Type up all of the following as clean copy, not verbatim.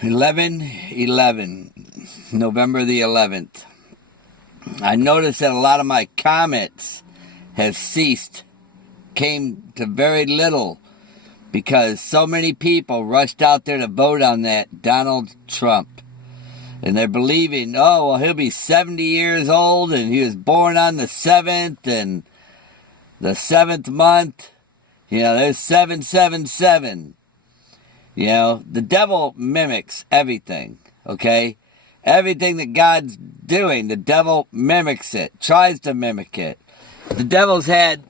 11/11, November the 11th. I noticed that a lot of my comments have ceased, came to very little, because so many people rushed out there to vote on that Donald Trump. And they're believing, oh, well, he'll be 70 years old, and he was born on the 7th, and the 7th month, there's 777. The devil mimics everything, okay? Everything that God's doing, the devil mimics it, tries to mimic it. The devil's had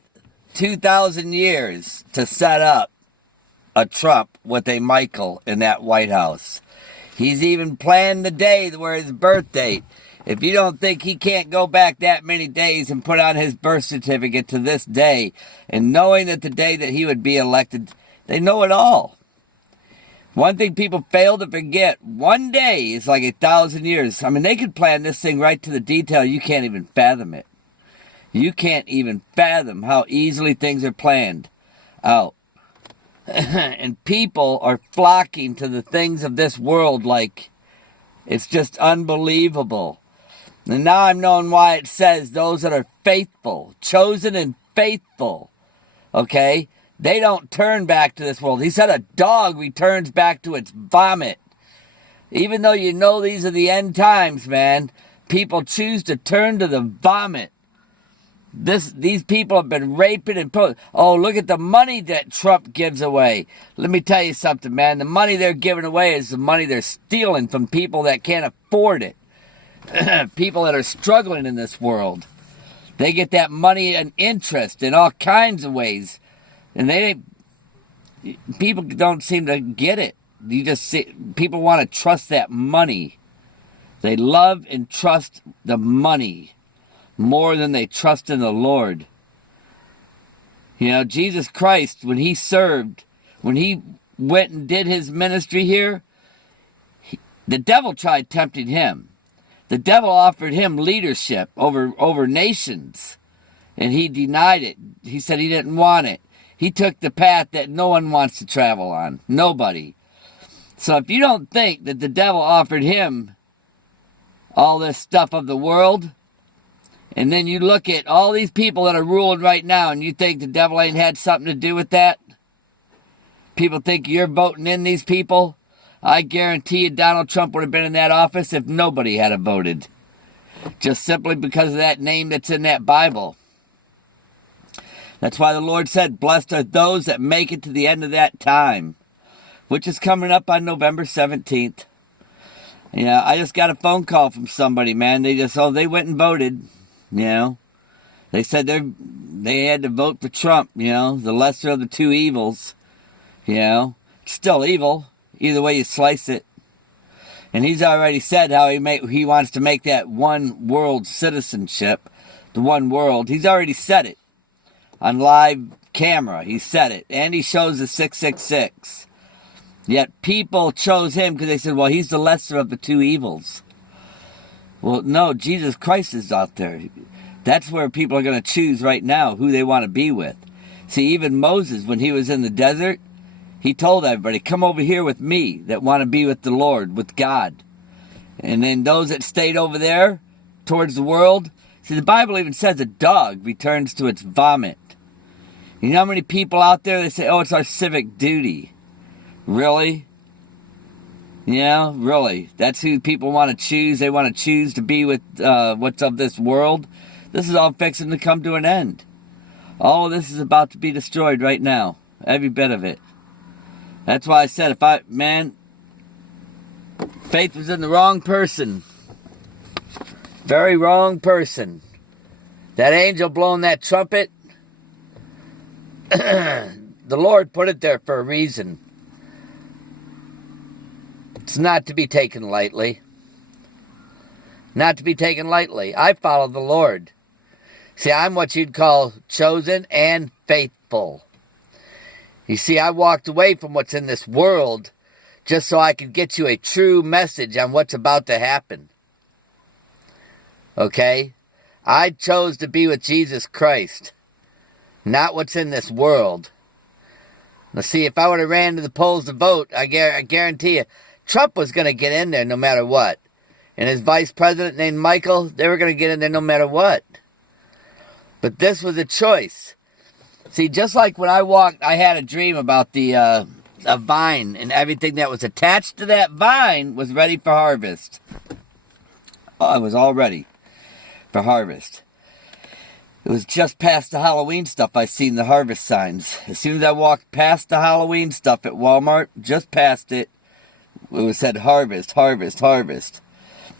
2,000 years to set up a Trump with a Michael in that White House. He's even planned the day where his birth date. If you don't think he can't go back that many days and put on his birth certificate to this day, and knowing that the day that he would be elected, they know it all. One thing people fail to forget, one day is like 1,000 years. I mean, they could plan this thing right to the detail. You can't even fathom it. You can't even fathom how easily things are planned out. And people are flocking to the things of this world like it's just unbelievable. And now I'm knowing why it says those that are faithful, chosen and faithful, okay? They don't turn back to this world. He said a dog returns back to its vomit. Even though you know these are the end times, man, people choose to turn to the vomit. These people have been raping and oh, look at the money that Trump gives away. Let me tell you something, man. The money they're giving away is the money they're stealing from people that can't afford it. People that are struggling in this world. They get that money and interest in all kinds of ways. And people don't seem to get it. You just see, people want to trust that money. They love and trust the money more than they trust in the Lord. Jesus Christ, when he served, when he went and did his ministry here, the devil tried tempting him. The devil offered him leadership over nations, and he denied it. He said he didn't want it. He took the path that no one wants to travel on. Nobody. So if you don't think that the devil offered him all this stuff of the world, and then you look at all these people that are ruling right now, and you think the devil ain't had something to do with that? People think you're voting in these people? I guarantee you Donald Trump would have been in that office if nobody had voted. Just simply because of that name that's in that Bible. That's why the Lord said, blessed are those that make it to the end of that time, which is coming up on November 17th. I just got a phone call from somebody, man. They went and voted. They said they had to vote for Trump, the lesser of the two evils. It's still evil, either way you slice it. And he's already said how he wants to make that one world citizenship, the one world. He's already said it on live camera. He said it, and he shows the 666. Yet people chose him because they said, well, he's the lesser of the two evils. Well, no, Jesus Christ is out there. That's where people are going to choose right now who they want to be with. See, even Moses, when he was in the desert, he told everybody, come over here with me that want to be with the Lord, with God. And then those that stayed over there towards the world, see, the Bible even says a dog returns to its vomit. You know how many people out there, they say, oh, it's our civic duty. Really? Really. That's who people want to choose. They want to choose to be with what's of this world. This is all fixing to come to an end. All of this is about to be destroyed right now. Every bit of it. That's why I said, faith was in the wrong person. Very wrong person. That angel blowing that trumpet, the Lord put it there for a reason. It's not to be taken lightly. Not to be taken lightly. I follow the Lord. See, I'm what you'd call chosen and faithful. You see, I walked away from what's in this world just so I could get you a true message on what's about to happen. Okay? I chose to be with Jesus Christ, not what's in this world. Now, see, if I would have ran to the polls to vote, I guarantee you, Trump was going to get in there no matter what. And his vice president named Michael, they were going to get in there no matter what. But this was a choice. See, just like when I walked, I had a dream about a vine, and everything that was attached to that vine was ready for harvest. Oh, it was all ready for harvest. It was just past the Halloween stuff I seen the harvest signs. As soon as I walked past the Halloween stuff at Walmart, just past it, it said harvest, harvest, harvest.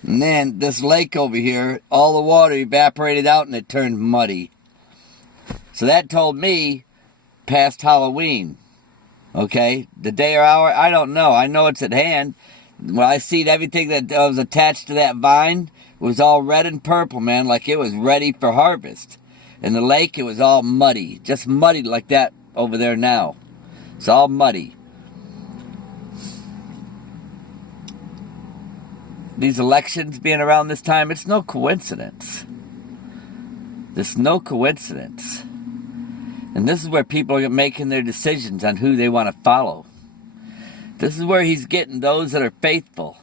And then this lake over here, all the water evaporated out and it turned muddy. So that told me past Halloween. Okay? The day or hour, I don't know. I know it's at hand. When I seen everything that was attached to that vine, it was all red and purple, man, like it was ready for harvest. In the lake, it was all muddy. Just muddy like that over there now. It's all muddy. These elections being around this time, it's no coincidence. There's no coincidence. And this is where people are making their decisions on who they want to follow. This is where he's getting those that are faithful.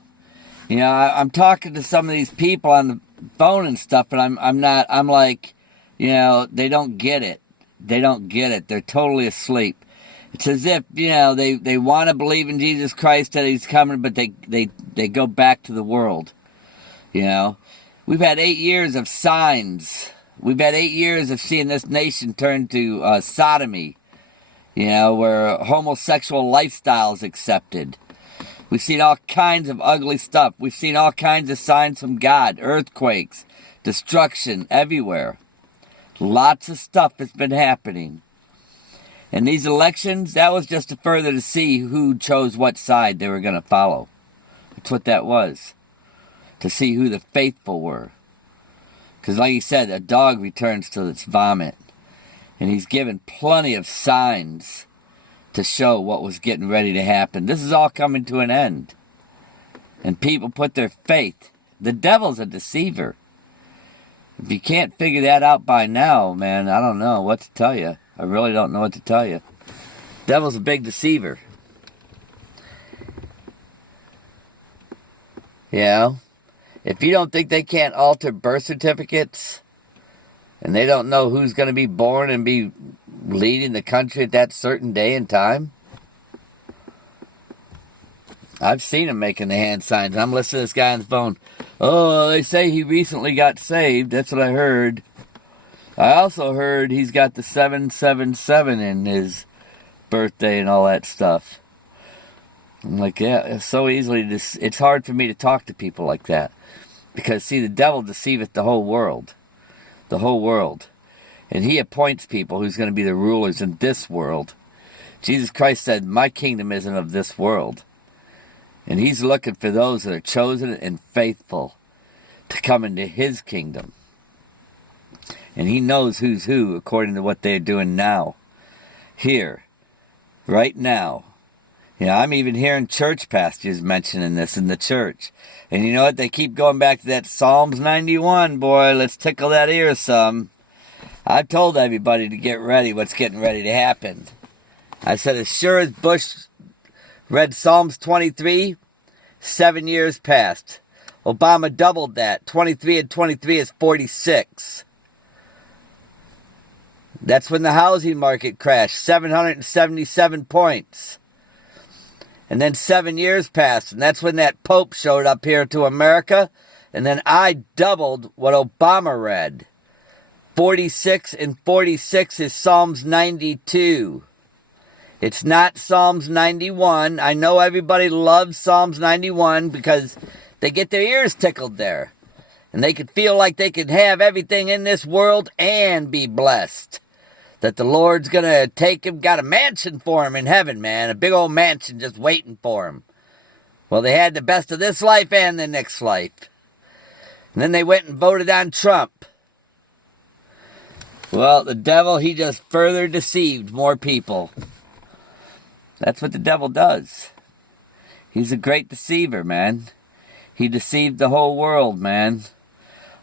You know, I'm talking to some of these people on the phone and stuff, and I'm like, you know, they don't get it. They don't get it. They're totally asleep. It's as if, you know, they want to believe in Jesus Christ that he's coming, but they go back to the world. You know, we've had 8 years of signs. We've had 8 years of seeing this nation turn to sodomy, you know, where homosexual lifestyle is accepted. We've seen all kinds of ugly stuff. We've seen all kinds of signs from God, earthquakes, destruction everywhere. Lots of stuff has been happening. And these elections, that was just to further to see who chose what side they were going to follow. That's what that was. To see who the faithful were. Because like he said, a dog returns to its vomit. And he's given plenty of signs to show what was getting ready to happen. This is all coming to an end. And people put their faith. The devil's a deceiver. If you can't figure that out by now, man, I don't know what to tell you. I really don't know what to tell you. Devil's a big deceiver. You know? If you don't think they can't alter birth certificates, and they don't know who's going to be born and be leading the country at that certain day and time, I've seen him making the hand signs. I'm listening to this guy on the phone. Oh, they say he recently got saved. That's what I heard. I also heard he's got the 777 in his birthday and all that stuff. I'm like, yeah, it's so easily, it's hard for me to talk to people like that. Because, see, the devil deceiveth the whole world. The whole world. And he appoints people who's going to be the rulers in this world. Jesus Christ said, my kingdom isn't of this world. And he's looking for those that are chosen and faithful to come into his kingdom. And he knows who's who according to what they're doing now. Here. Right now. You know, I'm even hearing church pastors mentioning this in the church. And you know what? They keep going back to that Psalms 91, boy. Let's tickle that ear some. I've told everybody to get ready what's getting ready to happen. I said, as sure as Bush read Psalms 23, 7 years passed. Obama doubled that. 23 and 23 is 46. That's when the housing market crashed. 777 points. And then 7 years passed, and that's when that Pope showed up here to America. And then I doubled what Obama read. 46 and 46 is Psalms 92. It's not Psalms 91. I know everybody loves Psalms 91 because they get their ears tickled there. And they could feel like they could have everything in this world and be blessed. That the Lord's going to take him, got a mansion for him in heaven, man. A big old mansion just waiting for him. Well, they had the best of this life and the next life. And then they went and voted on Trump. Well, the devil, he just further deceived more people. That's what the devil does. He's a great deceiver, man. He deceived the whole world, man.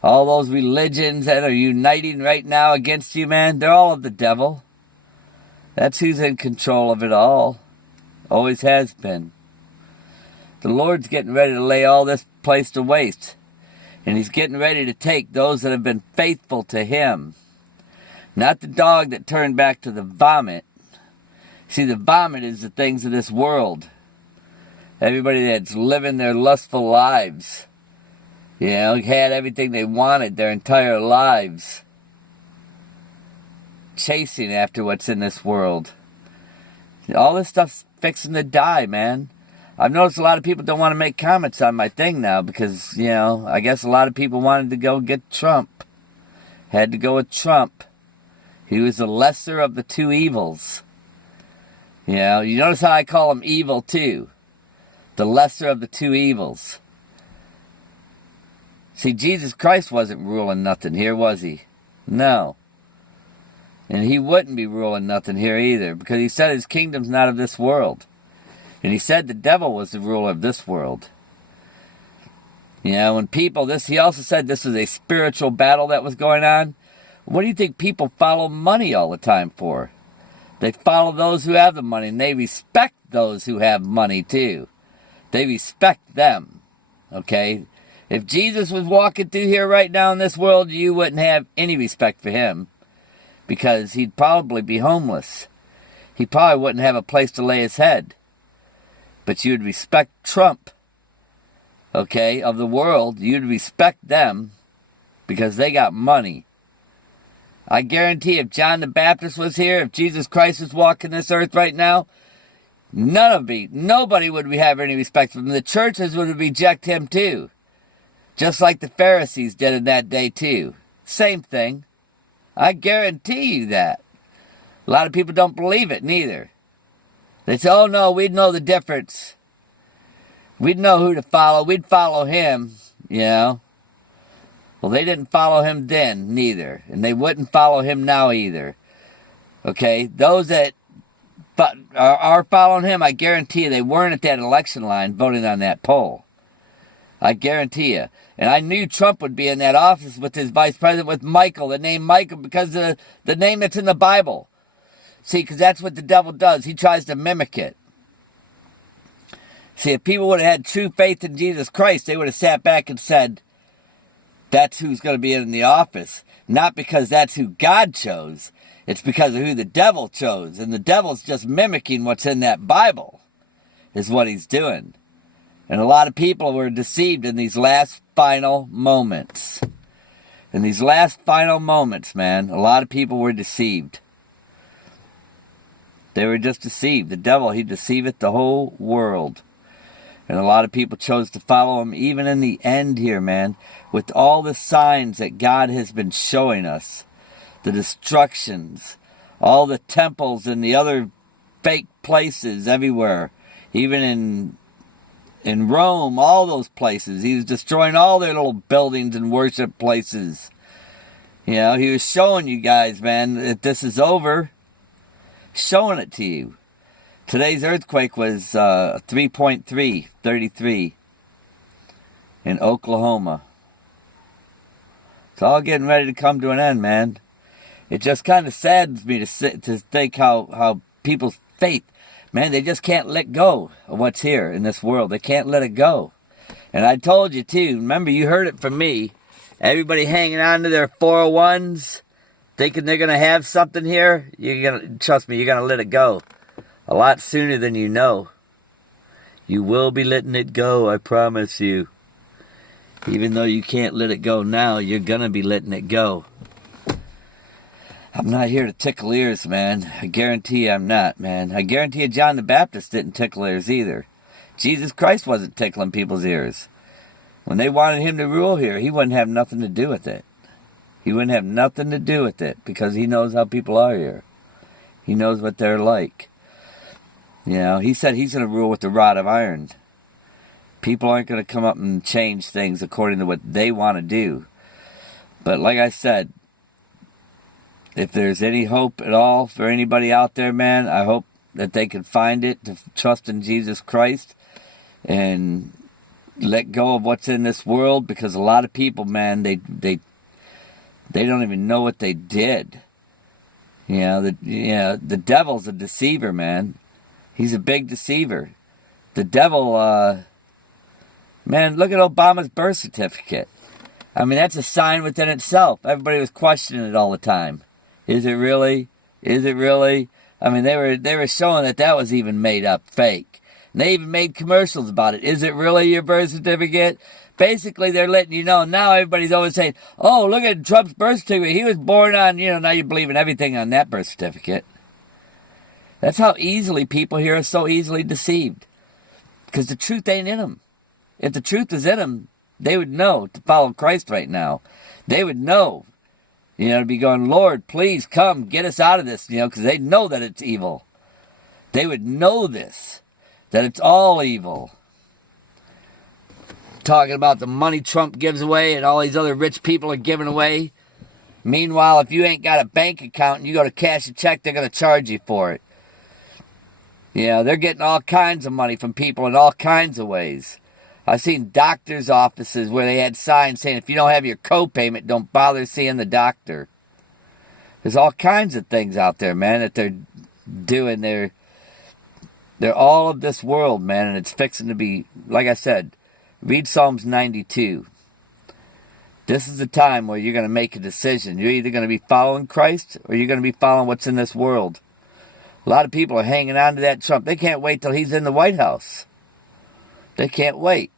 All those religions that are uniting right now against you, man, they're all of the devil. That's who's in control of it all. Always has been. The Lord's getting ready to lay all this place to waste. And he's getting ready to take those that have been faithful to him. Not the dog that turned back to the vomit. See, the vomit is the things of this world. Everybody that's living their lustful lives. You know, had everything they wanted their entire lives. Chasing after what's in this world. All this stuff's fixing to die, man. I've noticed a lot of people don't want to make comments on my thing now because, you know, I guess a lot of people wanted to go get Trump. Had to go with Trump. He was the lesser of the two evils. You know, you notice how I call him evil too. The lesser of the two evils. See, Jesus Christ wasn't ruling nothing here, was he? No. And he wouldn't be ruling nothing here either, because he said his kingdom's not of this world. And he said the devil was the ruler of this world. You know, when people, he also said this was a spiritual battle that was going on. What do you think people follow money all the time for? They follow those who have the money, and they respect those who have money too. They respect them, okay? If Jesus was walking through here right now in this world, you wouldn't have any respect for him, because he'd probably be homeless. He probably wouldn't have a place to lay his head. But you'd respect Trump, okay, of the world. You'd respect them because they got money. I guarantee if John the Baptist was here, if Jesus Christ was walking this earth right now, nobody would have any respect for him. The churches would reject him too. Just like the Pharisees did in that day too. Same thing. I guarantee you that. A lot of people don't believe it neither. They say, oh no, we'd know the difference. We'd know who to follow. We'd follow him, you know. Well, they didn't follow him then neither. And they wouldn't follow him now either. Okay, those that are following him, I guarantee you they weren't at that election line voting on that poll. I guarantee you. And I knew Trump would be in that office with his vice president, with Michael, the name Michael, because of the name that's in the Bible. See, because that's what the devil does. He tries to mimic it. See, if people would have had true faith in Jesus Christ, they would have sat back and said, that's who's going to be in the office. Not because that's who God chose. It's because of who the devil chose. And the devil's just mimicking what's in that Bible, is what he's doing. And a lot of people were deceived in these last final moments. In these last final moments, man, a lot of people were deceived. They were just deceived. The devil, he deceiveth the whole world. And a lot of people chose to follow him even in the end here, man. With all the signs that God has been showing us. The destructions. All the temples and the other fake places everywhere. Even in Rome, all those places. He was destroying all their little buildings and worship places. You know, he was showing you guys, man, that this is over. Showing it to you. Today's earthquake was 3.3, 33 in Oklahoma. It's all getting ready to come to an end, man. It just kind of saddens me to think how people's faith, man, they just can't let go of what's here in this world. They can't let it go. And I told you too, remember you heard it from me, everybody hanging on to their 401s, thinking they're going to have something here, trust me, you're going to let it go. A lot sooner than you know. You will be letting it go, I promise you. Even though you can't let it go now, you're going to be letting it go. I'm not here to tickle ears, man. I guarantee you I'm not, man. I guarantee you John the Baptist didn't tickle ears either. Jesus Christ wasn't tickling people's ears. When they wanted him to rule here, he wouldn't have nothing to do with it. He wouldn't have nothing to do with it because he knows how people are here. He knows what they're like. You know, he said he's going to rule with the rod of iron. People aren't going to come up and change things according to what they want to do. But like I said, if there's any hope at all for anybody out there, man, I hope that they can find it to trust in Jesus Christ and let go of what's in this world, because a lot of people, man, they don't even know what they did. The devil's a deceiver, man. He's a big deceiver. The devil, Man, look at Obama's birth certificate. I mean, that's a sign within itself. Everybody was questioning it all the time. Is it really? Is it really? I mean, they were showing that was even made up, fake. And they even made commercials about it. Is it really your birth certificate? Basically, they're letting you know. Now everybody's always saying, oh, look at Trump's birth certificate. He was born on, now you believe in everything on that birth certificate. That's how easily people here are so easily deceived. Because the truth ain't in them. If the truth is in them, they would know to follow Christ right now. They would know, to be going, Lord, please come, get us out of this, because they know that it's evil. They would know this, that it's all evil. Talking about the money Trump gives away and all these other rich people are giving away. Meanwhile, if you ain't got a bank account and you go to cash a check, they're going to charge you for it. They're getting all kinds of money from people in all kinds of ways. I've seen doctors' offices where they had signs saying, if you don't have your co-payment, don't bother seeing the doctor. There's all kinds of things out there, man, that they're doing. They're all of this world, man, and it's fixing to be, like I said, read Psalms 92. This is the time where you're going to make a decision. You're either going to be following Christ or you're going to be following what's in this world. A lot of people are hanging on to that Trump. They can't wait till he's in the White House. They can't wait.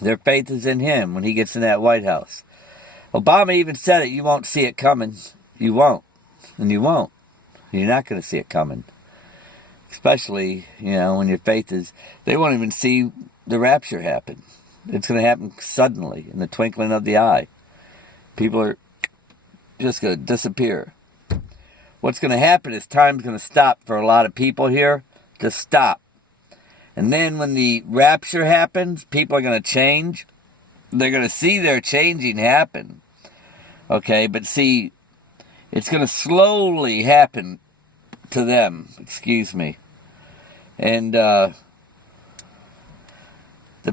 Their faith is in him when he gets in that White House. Obama even said it. You won't see it coming. You won't. And you won't. You're not going to see it coming. Especially, when your faith is... They won't even see the rapture happen. It's going to happen suddenly, in the twinkling of the eye. People are just going to disappear. What's going to happen is time's going to stop for a lot of people here. Just stop. And then when the rapture happens, people are going to change. They're going to see their changing happen. Okay, but see, it's going to slowly happen to them. Excuse me. And the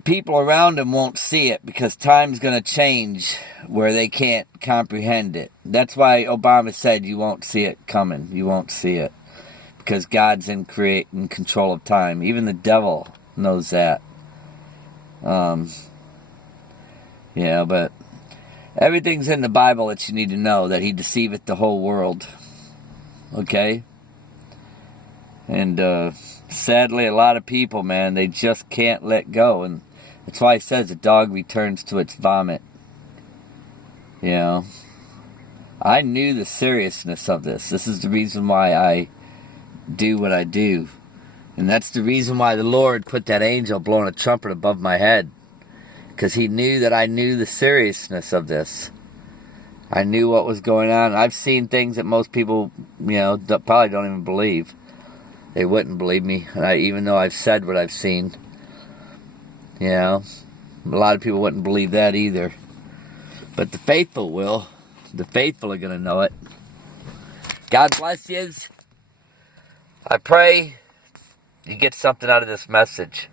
people around them won't see it because time's going to change where they can't comprehend it. That's why Obama said you won't see it coming. You won't see it. Because God's in control of time. Even the devil knows that. But everything's in the Bible that you need to know, that he deceiveth the whole world. Okay? And sadly, a lot of people, man, they just can't let go. And that's why he says a dog returns to its vomit. I knew the seriousness of this. This is the reason why I do what I do. And that's the reason why the Lord put that angel blowing a trumpet above my head. Because he knew that I knew the seriousness of this. I knew what was going on. I've seen things that most people, probably don't even believe. They wouldn't believe me, even though I've said what I've seen. A lot of people wouldn't believe that either. But the faithful will. The faithful are going to know it. God bless you. I pray you get something out of this message.